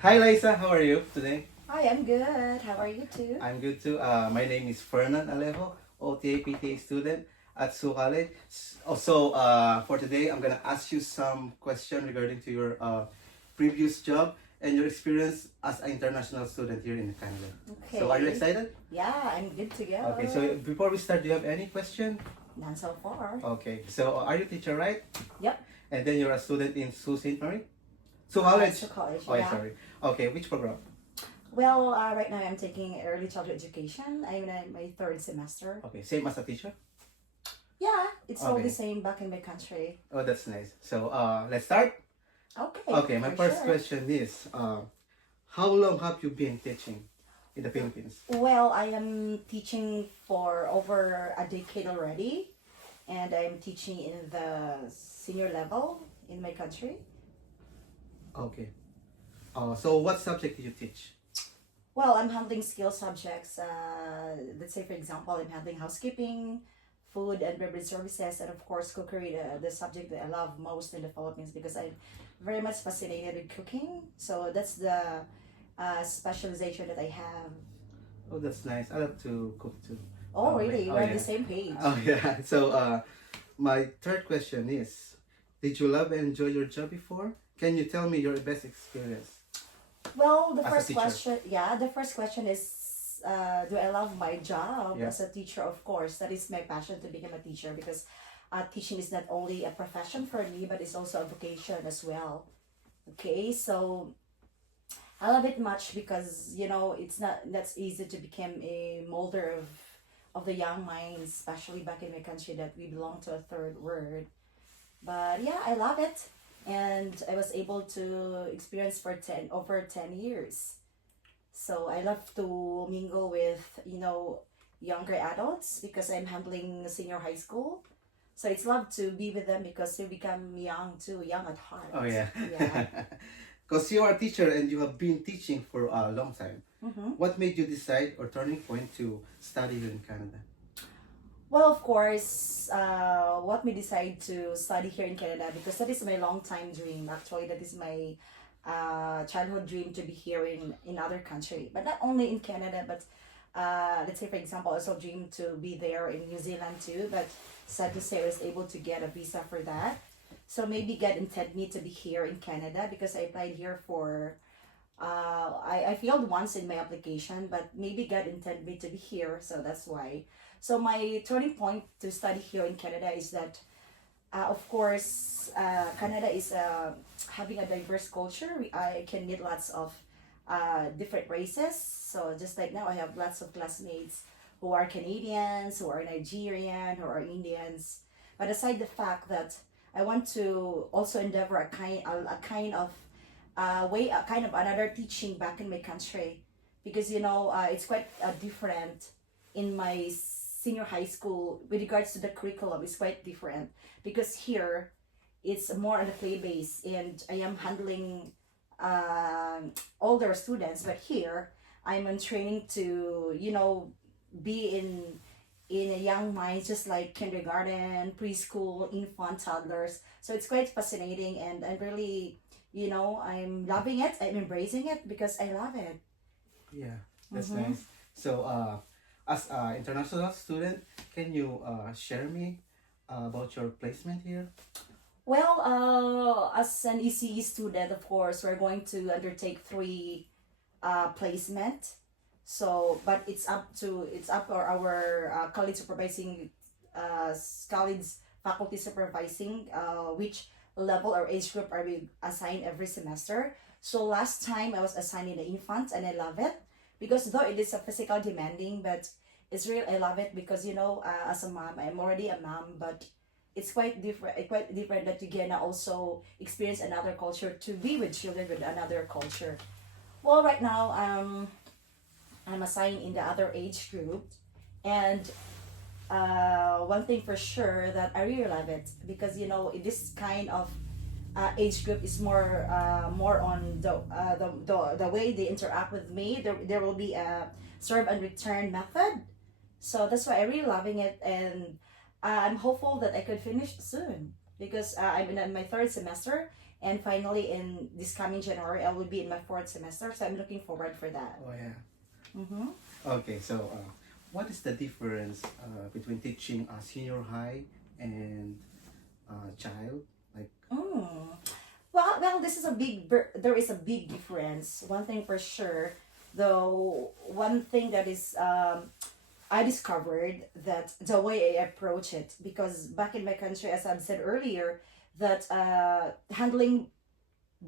Hi Liza, how are you today? Hi, I'm good. How are you too? I'm good too. My name is Fernan Alejo, OTA PTA student at SU College. For today, I'm gonna ask you some question regarding to your previous job and your experience as an international student here in Canada. So, are you Okay. excited? Yeah, I'm good to Okay. So, go. before we start, do you have any question? None so far. Okay. So, are you teacher, right? Yep. And then you're a student in Sault Ste. Marie? SU College. So college, Oh, yeah, yeah. sorry. Okay. Which program? Well, right now I'm taking early childhood education. I'm in my third semester. Okay. Same as a teacher. Yeah, it's all the Okay. same back in my country. Oh, that's nice. So, let's start. Okay, Okay, my for first sure. question is, how long have you been teaching in the Philippines? Well, I am teaching for over a decade already, and I'm teaching in the senior level in my country. Okay. So what subject do you teach? Well, I'm handling skill subjects. Let's say, for example, I'm handling housekeeping, food and beverage services, and of course, cookery, the subject that I love most in the Philippines because I'm very much fascinated with cooking. So that's the specialization that I have. Oh, that's nice. I love to cook too. Oh, Okay. really? Oh, We're on the yeah. same page. Oh, yeah. So, my third question is, did you love and enjoy your job before? Can you tell me your best experience Well, the as a first teacher? question, yeah, the first question is, do I love my job Yeah. as a teacher? Of course, that is my passion to become a teacher because teaching is not only a profession for me, but it's also a vocation as well. Okay, so I love it much because it's not that's easy to become a molder of the young minds, especially back in my country that we belong to a third world. But yeah, I love it, and I was able to experience for 10 over 10 years. So I love to mingle with younger adults because I'm handling senior high school. So it's love to be with them because they become young too, young at heart. Oh, yeah. Yeah. Because you are a teacher and you have been teaching for a long time. Mm-hmm. What made you decide or turning point to study here in Canada? Well, of course, what me decide to study here in Canada because that is my long time dream. Actually, that is my childhood dream to be here in other country, but not only in Canada, but let's say for example, I also dream to be there in New Zealand too. But sad to say, I was able to get a visa for that. So maybe God intended me to be here in Canada because I applied here for. I failed once in my application, but maybe God intended me to be here, so that's why. So my turning point to study here in Canada is that, of course, Canada is having a diverse culture. I can meet lots of different races. So just like now, I have lots of classmates who are Canadians, who are Nigerian, who are Indians. But aside the fact that I want to also endeavor a kind of way, a kind of another teaching back in my country, because it's quite different in my senior high school with regards to the curriculum. It's quite different because here it's more on the play base and I am handling older students, but here I'm in training to be in a young mind, just like kindergarten, preschool, infant, toddlers. So it's quite fascinating, and I'm really, I'm loving it. I'm embracing it because I love it. Yeah, that's Mm-hmm. nice. So, as an international student, can you share me about your placement here? Well, as an ECE student, of course, we're going to undertake three placement. So, but it's up for our college supervising, college faculty supervising, which level or age group are we assigned every semester. So last time I was assigned in the infant, and I love it because though it is a physical demanding, but it's real. I love it because as a mom, I'm already a mom, but it's quite different. Quite different that you can also experience another culture to be with children with another culture. Well, right now, I'm assigned in the other age group, and one thing for sure that I really love it because this kind of age group is more on the way they interact with me. There will be a serve and return method, so that's why I'm really loving it, and I'm hopeful that I could finish soon because I'm in my third semester, And finally, in this coming January, I will be in my 4th semester. So I'm looking forward for that. Oh yeah. Mm-hmm. Okay, so what is the difference between teaching a senior high and child? Like, Mm. Well, this is there is a big difference. One thing for sure, though, one thing that is I discovered that the way I approach it, because back in my country, as I've said earlier, that handling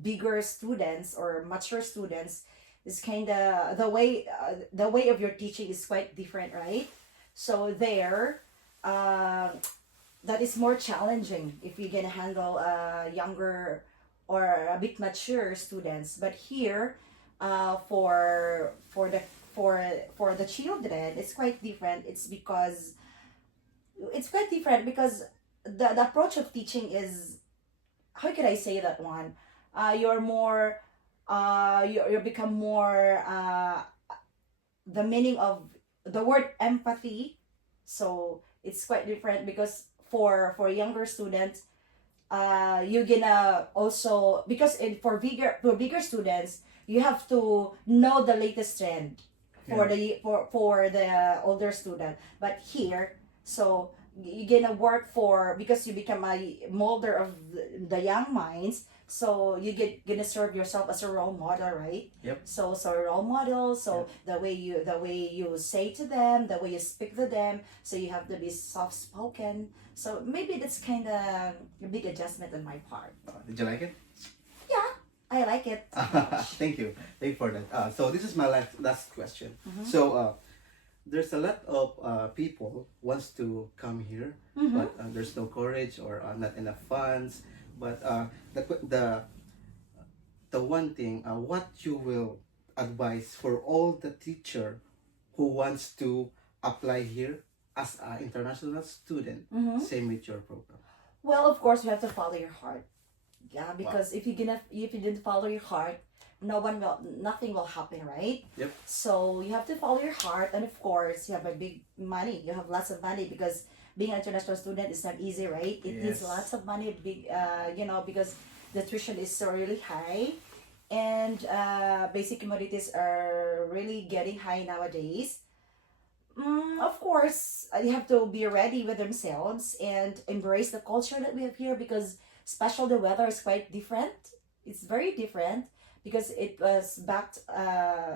bigger students or mature students is kind of the way of your teaching is quite different, right? So there, uh, that is more challenging if you're gonna handle younger or a bit mature students. But here, for the children, it's quite different. It's quite different because the approach of teaching is, how can I say that one? You're more, you become more, the meaning of the word empathy. So it's quite different because for younger students, you're gonna also, because for bigger students, you have to know the latest trend for yeah. the older student. But here, so you're gonna work for, because you become a molder of the young minds, so gonna serve yourself as a role model, right? Yep. So a role model, so the way you say to them, the way you speak to them, so you have to be soft spoken. So maybe that's kind of a big adjustment on my part. Did you like it? Yeah, I like it. Thank you. Thank you for that. So this is my last question. Mhm. So there's a lot of people wants to come here, Mhm. but there's no courage or not enough funds. But the one thing, what you will advise for all the teacher who wants to apply here as an international student, Mhm. same with your program. Well, of course, you have to follow your heart. Yeah, because if you didn't follow your heart, nothing will happen, right? Yep. So you have to follow your heart, and of course, you have a big money. You have lots of money because being an international student is not easy, right? It needs Yes. lots of money, because the tuition is so really high, and basic commodities are really getting high nowadays. Of course, you have to be ready with themselves and embrace the culture that we have here, because especially the weather is quite different. It's very different because it was back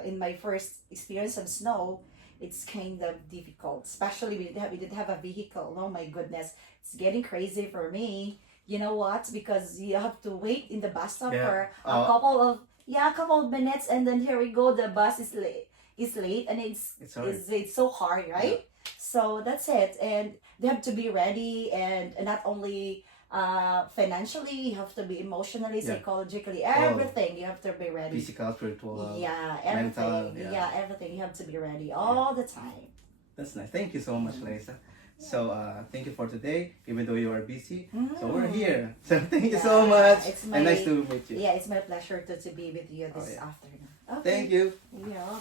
in my first experience of snow. It's kind of difficult, especially we didn't have a vehicle. Oh my goodness, it's getting crazy for me. You know what? Because you have to wait in the bus stop Yeah. for a couple of minutes, and then here we go. The bus is late. Is late, and It's hard. it's so hard, right? So that's it, and they have to be ready, and not only financially, you have to be emotionally, Yeah. psychologically, everything. You have to be ready. Physical, spiritual. Yeah, mental, everything. yeah. Yeah, everything. You have to be ready all the time. That's nice. Thank you so much, Laisa. So thank you for today, even though you are busy. So we're Mm. here. So thank you so Yeah, much. it's And nice to meet you. Yeah, it's my pleasure to be with you this Oh, yeah. afternoon. Okay. Thank you. Yeah.